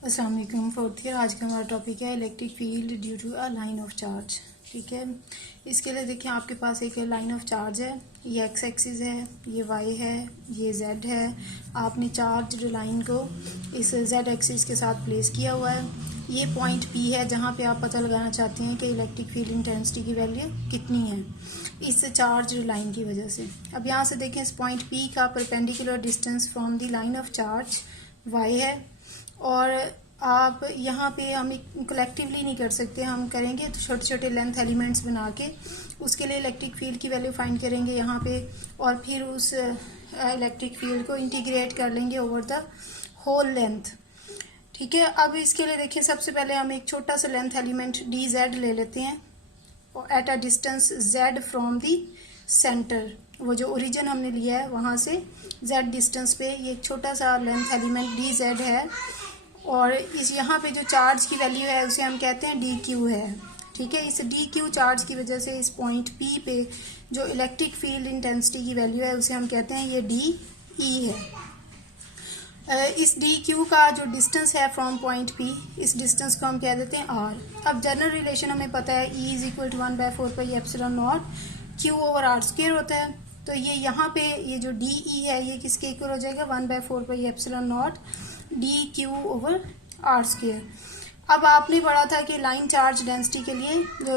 अस्सलाम वालेकुम। Fourth year. आज का हमारा टॉपिक है electric field due to a line of charge. ठीक है, इसके लिए देखिए आपके पास एक लाइन ऑफ चार्ज है, ये एक्स एक्सिस है, ये वाई है, ये जेड है। आपने चार्ज लाइन को इस जेड एक्सिस के साथ प्लेस किया हुआ है। ये पॉइंट पी है जहाँ पे आप पता लगाना चाहते हैं कि इलेक्ट्रिक फील्ड इंटेंसिटी की वैल्यू कितनी है इस चार्ज लाइन की वजह से। अब यहाँ से देखें, इस पॉइंट पी का perpendicular distance from the line of charge y है, और आप यहाँ पे हम कलेक्टिवली नहीं कर सकते, हम करेंगे तो छोटे छोटे लेंथ एलिमेंट्स बना के उसके लिए इलेक्ट्रिक फील्ड की वैल्यू फाइंड करेंगे यहाँ पे, और फिर उस इलेक्ट्रिक फील्ड को इंटीग्रेट कर लेंगे ओवर द होल लेंथ। ठीक है, अब इसके लिए देखिए सबसे पहले हम एक छोटा सा लेंथ एलिमेंट डी जेड ले लेते हैं at a distance Z from the centre. वो जो ओरिजिन हमने लिया है वहाँ से जेड डिस्टेंस पे ये एक छोटा सा लेंथ एलिमेंट डी जेड है, और इस यहाँ पे जो चार्ज की वैल्यू है उसे हम कहते हैं डी क्यू है। ठीक है, इस डी क्यू चार्ज की वजह से इस पॉइंट पी पे जो इलेक्ट्रिक फील्ड इंटेंसिटी की वैल्यू है उसे हम कहते हैं ये डी ई है। इस डी क्यू का जो डिस्टेंस है फ्रॉम पॉइंट पी, इस डिस्टेंस को हम कह देते हैं आर। अब जनरल रिलेशन हमें पता है E is equal to 1/4πε0 q over r square होता है। तो ये यहाँ पे ये जो डी ई है ये किसके इक्वल हो जाएगा 1/4πε0 d q over r square. अब आपने पढ़ा था कि लाइन चार्ज डेंसिटी के लिए जो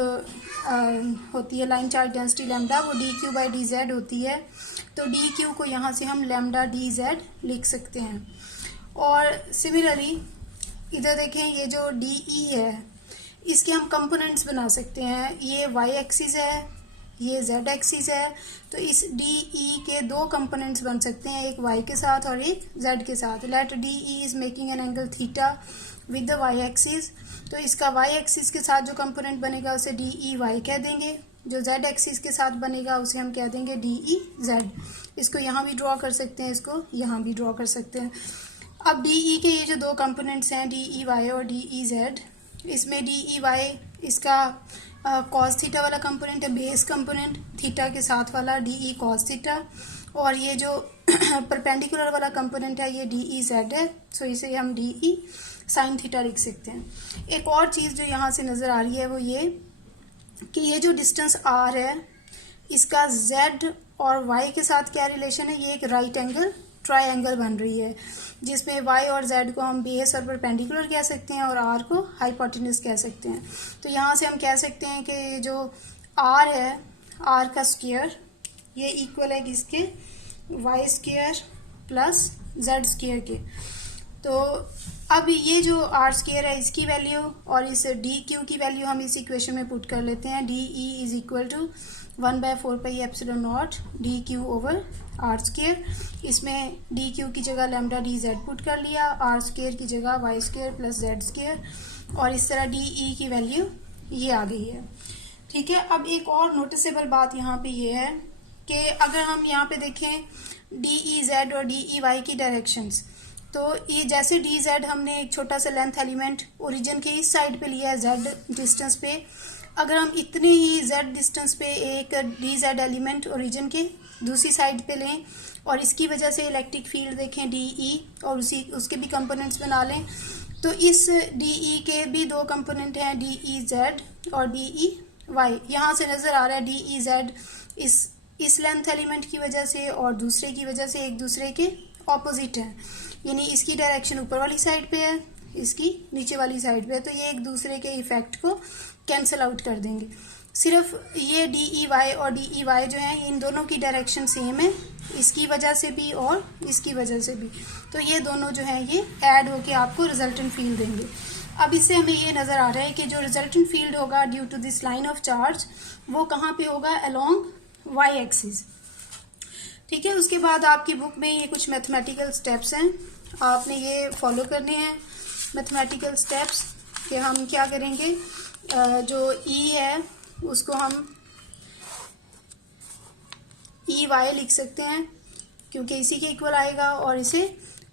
होती है लाइन चार्ज डेंसिटी लैम्डा, वो D Q by D Z होती है। तो डी क्यू को यहाँ से हम लैम्डा डी जेड लिख सकते हैं। और सिमिलरली इधर देखें, ये जो डी ई है इसके हम कंपोनेंट्स बना सकते हैं। ये वाई एक्सिस है, ये जेड एक्सिस है, तो इस डी ई के दो कंपोनेंट्स बन सकते हैं, एक वाई के साथ और एक जेड के साथ। Let D E is making an angle theta with the y axis. तो इसका वाई एक्सिस के साथ जो कंपोनेंट बनेगा उसे डी ई वाई कह देंगे, जो जेड एक्सिस के साथ बनेगा उसे हम कह देंगे डी ई जेड। इसको यहाँ भी ड्रॉ कर सकते हैं, इसको यहाँ भी ड्रॉ कर सकते हैं। अब डी ई के ये जो दो कंपोनेंट्स हैं डी ई वाई और डी ई जेड, इसमें डी ई वाई इसका कॉस थीटा वाला कंपोनेंट है, बेस कंपोनेंट थीटा के साथ वाला डी ई कॉस थीटा, और ये जो परपेंडिकुलर वाला कंपोनेंट है ये डी ई जेड है, सो इसे हम डी ई साइन थीटा लिख सकते हैं। एक और चीज़ जो यहाँ से नज़र आ रही है वो ये कि ये जो डिस्टेंस आर है इसका जेड और वाई के साथ क्या रिलेशन है, ये एक राइट एंगल ट्रायंगल बन रही है, जिसमें वाई और जेड को हम बेस और परपेंडिकुलर कह सकते हैं और आर को हाइपोटेन्यूज कह सकते हैं। तो यहाँ से हम कह सकते हैं कि जो आर है, आर का स्क्वायर ये इक्वल है किसके, y square plus z square के। तो अब ये जो आर स्क्वायर है इसकी वैल्यू और इस डी क्यू की वैल्यू हम इस इक्वेशन में पुट कर लेते हैं। D E is equal to 1/4πε0 d q over r square. इसमें डी क्यू की जगह लैम्डा डी जेड पुट कर लिया, आर स्क्वायर की जगह y square plus z square, और इस तरह डी ई की वैल्यू ये आ गई है। ठीक है, अब एक और नोटिसेबल बात यहाँ पे ये है कि अगर हम यहाँ पे देखें डी ई जेड और डी ई वाई की डायरेक्शंस, तो ये जैसे डी जेड हमने एक छोटा सा लेंथ एलिमेंट ओरिजिन के इस साइड पे लिया है जेड डिस्टेंस पे, अगर हम इतने ही जेड डिस्टेंस पे एक डी जेड एलिमेंट ओरिजिन के दूसरी साइड पे लें और इसकी वजह से इलेक्ट्रिक फील्ड देखें डी ई और उसके भी कंपोनेंट्स बना लें, तो इस डी ई के भी दो कंपोनेंट हैं डी ई जेड और डी ई वाई। यहाँ से नज़र आ रहा है डी ई जेड इस लेंथ एलिमेंट की वजह से और दूसरे की वजह से एक दूसरे के ऑपोजिट है, यानी इसकी डायरेक्शन ऊपर वाली साइड पे है, इसकी नीचे वाली साइड पे है, तो ये एक दूसरे के इफेक्ट को कैंसिल आउट कर देंगे। सिर्फ ये डी ई वाई और डी ई वाई जो है इन दोनों की डायरेक्शन सेम है, इसकी वजह से भी और इसकी वजह से भी, तो ये दोनों जो है ये ऐड होके आपको रिजल्टेंट फील्ड देंगे। अब इससे हमें ये नज़र आ रहा है कि जो रिजल्टेंट फील्ड होगा due to this line of charge वो कहाँ पे होगा, अलोंग वाई एक्सिस। ठीक है, उसके बाद आपकी बुक में ये कुछ मैथमेटिकल स्टेप्स हैं, आपने ये फॉलो करने हैं मैथमेटिकल स्टेप्स कि हम क्या करेंगे, जो ई है उसको हम ई वाई लिख सकते हैं क्योंकि इसी के इक्वल आएगा, और इसे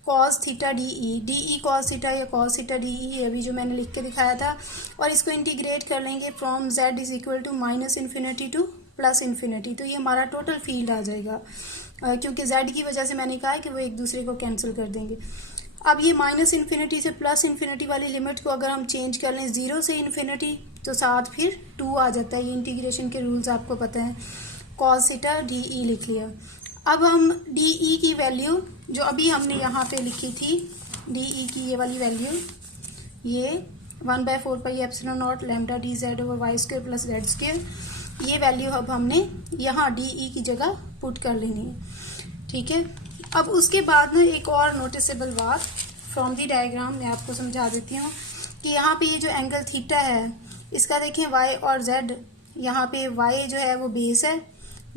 cos theta D E cos theta या कॉस थीटा डी ई अभी जो मैंने लिख के दिखाया था, और इसको इंटीग्रेट कर लेंगे from z is equal to -infinity to +infinity. तो ये हमारा टोटल फील्ड आ जाएगा, क्योंकि जेड की वजह से मैंने कहा है कि वो एक दूसरे को कैंसिल कर देंगे। अब ये माइनस इन्फिनिटी से प्लस इन्फिनिटी वाली लिमिट को अगर हम चेंज कर लें 0 से इन्फिनिटी तो साथ फिर 2 आ जाता है। ये इंटीग्रेशन के रूल्स आपको पता है। cos थीटा DE लिख लिया। अब हम DE की वैल्यू जो अभी हमने यहाँ पे लिखी थी, DE की ये वाली वैल्यू, ये 1/4πε0 लैम्डा dz/y² प्लस z², ये वैल्यू अब हमने यहाँ DE की जगह पुट कर लेनी है। ठीक है, अब उसके बाद ना एक और नोटिसेबल बात फ्रॉम दी डायग्राम मैं आपको समझा देती हूँ कि यहाँ पे ये जो एंगल थीटा है इसका देखें y और z, यहाँ पे y जो है वो बेस है,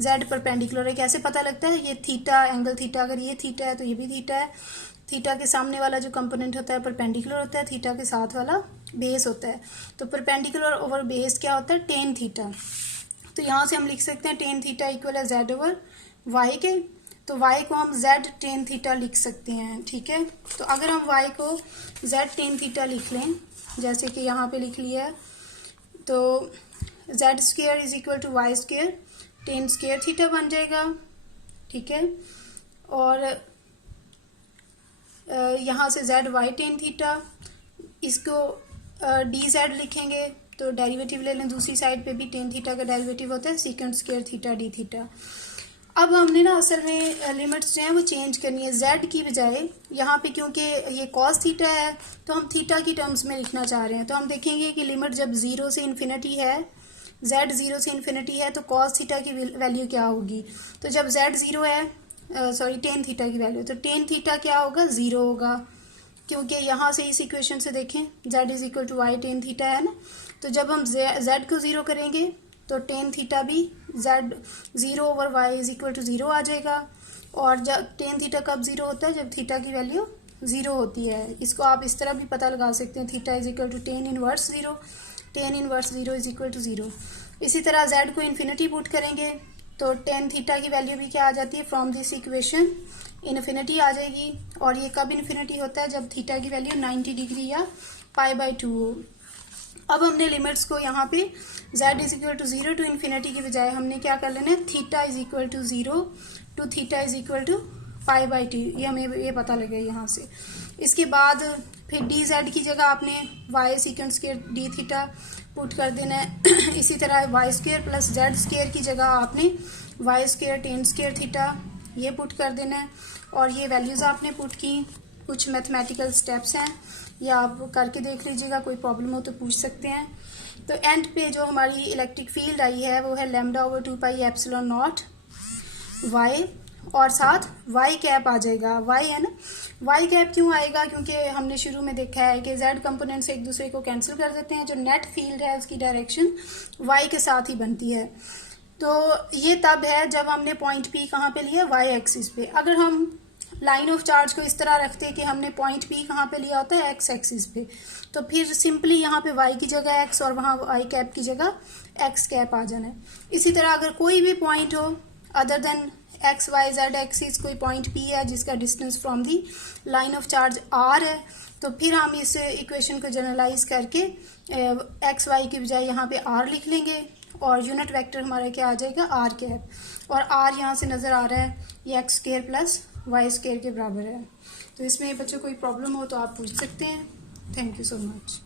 z परपेंडिकुलर है। कैसे पता लगता है? ये थीटा, एंगल थीटा, अगर ये थीटा है तो ये भी थीटा है। थीटा के सामने वाला जो कंपोनेंट होता है परपेंडिकुलर होता है, थीटा के साथ वाला बेस होता है। तो परपेंडिकुलर ओवर बेस क्या होता है? Tan theta. तो यहाँ से हम लिख सकते हैं टेन थीटा इक्वल है z ओवर y के, तो y को हम z टेन थीटा लिख सकते हैं। ठीक है, तो अगर हम y को z टेन थीटा लिख लें, जैसे कि यहाँ पे लिख लिया है, तो z² is equal to y² tan square theta बन जाएगा। ठीक है, और यहाँ से z y टेन थीटा, इसको dz लिखेंगे तो डेरिवेटिव ले लें, दूसरी साइड पे भी टेन थीटा का डेरिवेटिव होता है second square theta d theta. अब हमने ना असल में लिमिट्स जो हैं वो चेंज करनी है। z की बजाय यहाँ पे क्योंकि ये cos थीटा है तो हम थीटा की टर्म्स में लिखना चाह रहे हैं। तो हम देखेंगे कि लिमिट जब 0 से इन्फिनिटी है, z 0 से इन्फिनिटी है, तो cos थीटा की वैल्यू क्या होगी? तो जब z 0 है, सॉरी टेन थीटा की वैल्यू, तो टेन थीटा क्या होगा? 0 होगा, क्योंकि यहाँ से इस इक्वेशन से देखें z is equal to y tan theta है ना। तो जब हम z को 0 करेंगे तो टेन थीटा भी z 0 over y is equal to 0 आ जाएगा। और जब टेन थीटा कब 0 होता है? जब थीटा की वैल्यू 0 होती है। इसको आप इस तरह भी पता लगा सकते हैं, theta is equal to tan inverse 0, tan inverse 0 is equal to 0। इसी तरह z को इन्फिनिटी पुट करेंगे तो टेन थीटा की वैल्यू भी क्या आ जाती है? फ्रॉम दिस इक्वेशन इन्फिनिटी आ जाएगी। और ये कब इन्फिनिटी होता है? जब थीटा की वैल्यू 90 डिग्री या π/2 हो। अब हमने लिमिट्स को यहाँ पे z is equal to 0 to infinity की बजाय हमने क्या कर लेना है? Theta is equal to 0 to theta is equal to π/2, ये हमें ये पता लगे यहाँ से। इसके बाद फिर dz की जगह आपने y second square d theta put कर देना है। इसी तरह y² प्लस z² की जगह आपने y² टेन स्क्वायर थीटा ये पुट कर देना है। और ये वैल्यूज़ आपने पुट की। कुछ मैथमेटिकल स्टेप्स हैं, या आप करके देख लीजिएगा, कोई प्रॉब्लम हो तो पूछ सकते हैं। तो एंड पे जो हमारी इलेक्ट्रिक फील्ड आई है वो है लैम्डा ओवर 2πε0 y, और साथ y कैप आ जाएगा। y है ना, y कैप क्यों आएगा? क्योंकि हमने शुरू में देखा है कि z कंपोनेंट्स एक दूसरे को कैंसिल कर देते हैं, जो नेट फील्ड है उसकी डायरेक्शन y के साथ ही बनती है। तो ये तब है जब हमने पॉइंट P कहाँ पे लिया? y एक्सिस पे। अगर हम लाइन ऑफ चार्ज को इस तरह रखते हैं कि हमने पॉइंट P कहाँ पे लिया होता है? x एक्सिस पे, तो फिर सिंपली यहाँ पे y की जगह x और वहाँ y कैप की जगह x कैप आ जाना है। इसी तरह अगर कोई भी पॉइंट हो other than x y z axis, कोई पॉइंट P है जिसका distance from the line of charge r है, तो फिर हम इस इक्वेशन को जनरलाइज करके x y की बजाय यहाँ पे r लिख लेंगे और यूनिट वेक्टर हमारा क्या आ जाएगा? r cap. और r यहाँ से नज़र आ रहा है, ये x² प्लस y² के बराबर है। तो इसमें बच्चों कोई प्रॉब्लम हो तो आप पूछ सकते हैं। Thank you so much.